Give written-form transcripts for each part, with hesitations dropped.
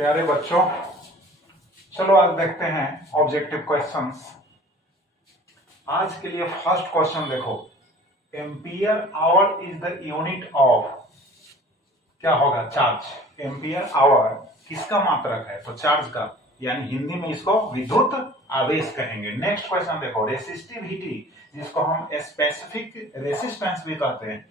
प्यारे बच्चों, चलो आज देखते हैं ऑब्जेक्टिव क्वेश्चंस। आज के लिए फर्स्ट क्वेश्चन देखो, ampere hour is the unit of, क्या होगा? चार्ज। एम्पियर आवर किसका मात्रक है? तो चार्ज का, यानी हिंदी में इसको विद्युत आवेश कहेंगे। नेक्स्ट क्वेश्चन देखो, रेसिस्टिविटी जिसको हम स्पेसिफिक रेसिस्टेंस भी कहते हैं,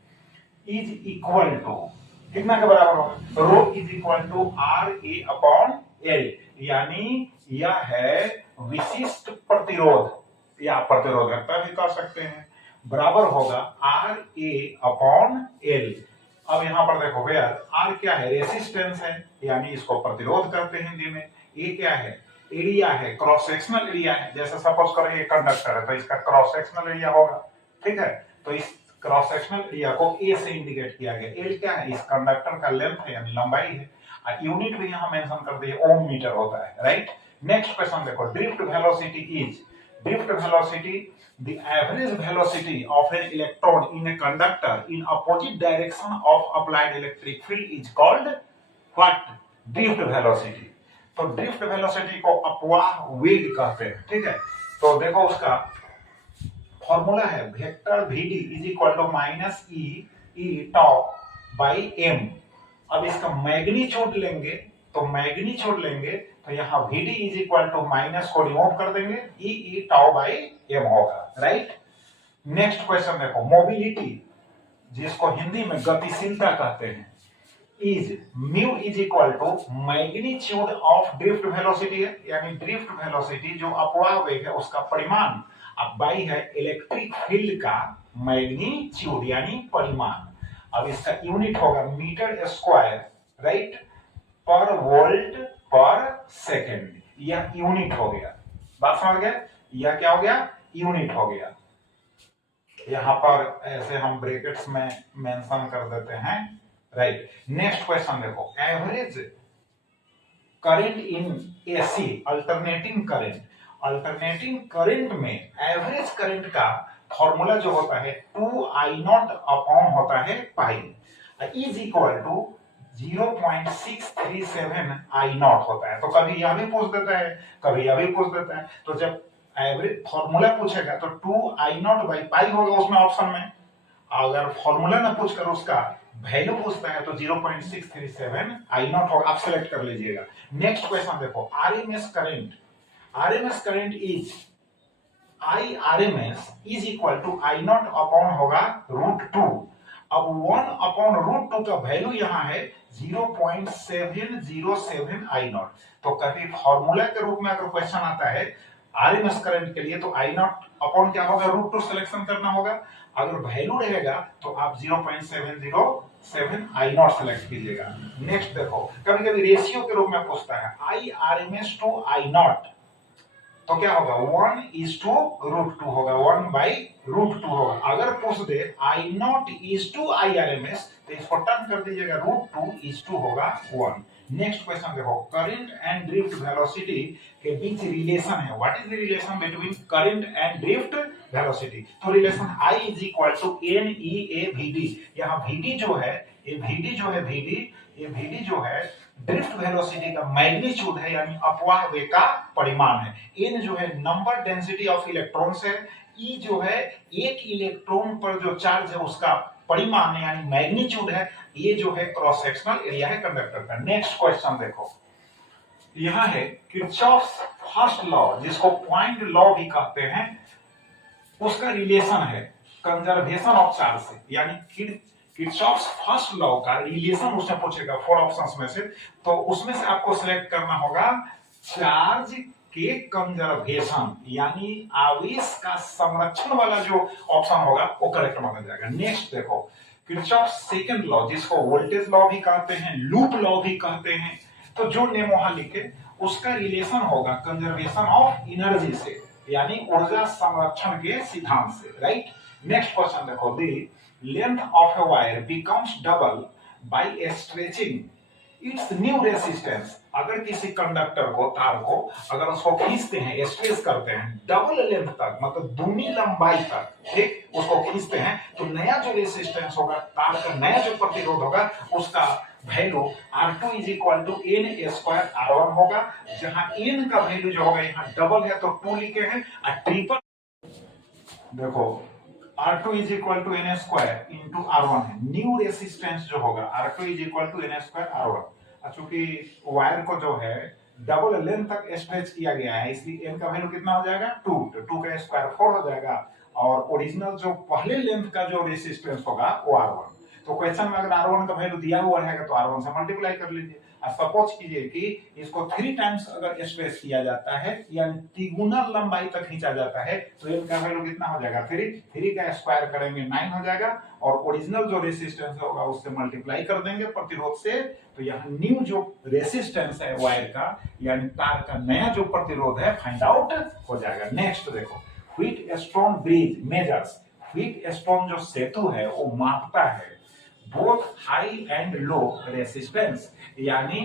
इज इक्वल टू कितना के बराबर होगा? Rho is equal to R A upon L, यानी यह है विशिष्ट प्रतिरोध या प्रतिरोधकता भी कह सकते हैं, बराबर होगा आर ए अपॉन एल। अब यहां पर देखो भैया, आर क्या है? रेसिस्टेंस है, यानी इसको प्रतिरोध करते हैं हिंदी में। ए क्या है? एरिया है, क्रॉस सेक्शनल एरिया है। जैसे सपोज करो ये कंडक्टर है तो इसका क्रॉस सेक्शनल एरिया होगा, ठीक है? तो इस क्रॉस सेक्शनल एरिया को ए से इंडिकेट किया गया। एल क्या है? इस कंडक्टर का लेंथ है, यानी लंबाई है। यूनिट भी यहां मेंशन कर दिए, ओम मीटर होता है, राइट? नेक्स्ट क्वेश्चन देखो, drift velocity is, drift velocity the average velocity of an electron in a conductor in opposite direction of applied electric field is called what? Drift velocity। तो drift velocity को अपवाह वेग कहते हैं, ठीक है? तो देखो उसका फॉर्मूला है vector vd is equal to minus e tau by m. अब इसका मैग्नीट्यूड लेंगे तो यहाँ vd is equal to minus को रिमूव कर देंगे, ई टाउ बाई एम होगा, राइट? नेक्स्ट क्वेश्चन देखो, मोबिलिटी जिसको हिंदी में गतिशीलता कहते हैं, is mu is equal to magnitude of drift velocity है, यानी ड्रिफ्ट वेलोसिटी जो अपवाह वेग है उसका परिमाण, अब बाई है इलेक्ट्रिक फील्ड का मैग्नीट्यूड यानी परिमाण। अब इसका यूनिट होगा मीटर स्क्वायर, राइट, पर वोल्ट पर सेकेंड। यह यूनिट हो गया, बात समझ गए? यह क्या हो गया? यूनिट हो गया। यहां पर ऐसे हम ब्रैकेट्स में मेंशन कर देते हैं, राइट? नेक्स्ट क्वेश्चन देखो, average current in AC alternating current में एवरेज करंट का फॉर्मूला जो होता है 2I0 अपॉन होता है पाई, इज इक्वल टू 0.637 I0 होता है। तो कभी यह भी पूछ देता है, कभी यह भी पूछ देता है। तो जब एवरेज फॉर्मूला पूछेगा तो 2I0 बाई पाई होगा उसमें ऑप्शन में। अगर फॉर्मूला ना पूछकर उसका वैल्यू पूछता है तो 0.637 I0 होगा, आप सेलेक्ट कर लीजिएगा। नेक्स्ट क्वेश्चन देखो, RMS current is RMS is equal to I0 upon होगा √2। अब 1 अपॉन √2 का वैल्यू यहाँ है 0.707 I0। तो कभी फॉर्मूला के रूप में अगर क्वेश्चन आता है आरएमएस करंट के लिए तो I0 अपॉन क्या होगा? √2 सिलेक्शन करना होगा। अगर वैल्यू रहेगा तो आप 0.707 I0 सेलेक्ट कीजिएगा। नेक्स्ट देखो, कभी कभी रेशियो के रूप में पूछता है IRMS टू I0, तो क्या होगा? 1:√2 होगा, 1/√2 होगा। अगर पूछ दे I0 is to IRMS तो इसको टर्न कर दीजिएगा, √2 होगा 1। नेक्स्ट क्वेश्चन देखो, करंट एंड ड्रिफ्ट वेलोसिटी के बीच रिलेशन है। What is the relation between current and drift velocity? तो relation I is equal to NEAVD। यहाँ VD जो है, ये VD जो है ड्रिफ्ट वेलोसिटी का मैग्नीट्यूड है, यानी अपवाह वेग का परिमाण है। N जो है नंबर डेंसिटी ऑफ इलेक्ट्रॉन्स है, E जो है एक इलेक्ट्रॉन पर जो चार्ज है उसका परिमाण है, यानी मैग्नीट्यूड है। ये जो है क्रॉस सेक्शनल एरिया है कंडक्टर का। नेक्स्ट क्वेश्चन देखो, यहां है किरचॉफ्स फर्स्ट लॉ जिसको पॉइंट लॉ भी कहते हैं, उसका रिलेशन है कंजर्वेशन ऑफ चार्ज से, यानी किरचॉफ्स फर्स्ट लॉ का रिलेशन उसने पूछेगा 4 ऑप्शंस में से। तो उसमें से आपको सिलेक्ट करना होगा चार्ज के कंजर्वेशन, यानी आवेश का संरक्षण वाला जो ऑप्शन होगा वो करेक्ट माना जाएगा। नेक्स्ट देखो, किरचॉफ्स सेकंड लॉ जिसको वोल्टेज लॉ भी कहते हैं, लूप लॉ भी कहते हैं, तो जो नेम वहां लिखे उसका रिलेशन होगा कंजर्वेशन ऑफ एनर्जी से, यानी ऊर्जा संरक्षण के सिद्धांत से, राइट? नेक्स्ट क्वेश्चन देखो, the length of a wire becomes double by stretching its new resistance. अगर किसी कंडक्टर को, तार को अगर उसको खींचते हैं, स्ट्रेच करते हैं डबल लेंथ तक, मतलब दूनी लंबाई तक, ठीक, उसको खींचते हैं तो नया जो रेसिस्टेंस होगा, तार का नया जो प्रतिरोध होगा, उसका value R2 is equal to n square R1 होगा। जहां n का वैल्यू जो होगा यहाँ डबल है तो 2 लिखे हैं, और ट्रिपल देखो R2 is equal to n square into R1 है। न्यू रेसिस्टेंस जो होगा R2 is equal to n square R1। चूंकि वायर को जो है डबल लेंथ तक स्ट्रेच किया गया है, इसलिए n का वैल्यू कितना हो जाएगा 2, तो 2 का स्क्वायर 4 हो जाएगा, और ओरिजिनल जो पहले लेंथ का जो रेसिस्टेंस होगा वो R1। तो क्वेश्चन में अगर R1 का वैल्यू दिया हुआ रहेगा तो R1 से मल्टीप्लाई कर लीजिए। अब सपोज कीजिए कि इसको 3 टाइम्स अगर स्ट्रेच किया जाता है, यानी तिगुना लंबाई तक खींचा जाता है, तो इनका वैल्यू कितना हो जाएगा 3, 3 का स्क्वायर करेंगे 9 हो जाएगा, और ओरिजिनल जो रेसिस्टेंस होगा उससे मल्टीप्लाई कर देंगे प्रतिरोध से, तो यहाँ न्यू जो रेसिस्टेंस है वायर का, यानी तार का नया जो प्रतिरोध है फाइंड आउट हो जाएगा। नेक्स्ट देखो, व्हीटस्टोन ब्रिज मेजर्स। व्हीटस्टोन जो सेतु है वो मापता है both high and low resistance, यानी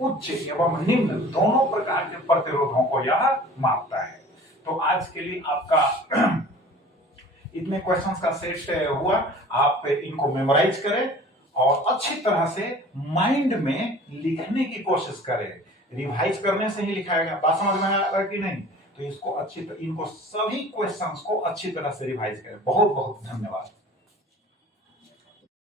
उच्च एवं निम्न दोनों प्रकार के प्रतिरोधों को यह मापता है। तो आज के लिए आपका इतने क्वेश्चंस का सेट हुआ, आप इनको मेमोराइज करें और अच्छी तरह से माइंड में लिखने की कोशिश करें। रिवाइज करने से ही लिखाएगा, बात समझ में आया कि नहीं? तो इसको इनको सभी क्वेश्चंस को अच्छी तरह से रिवाइज करें। बहुत बहुत धन्यवाद।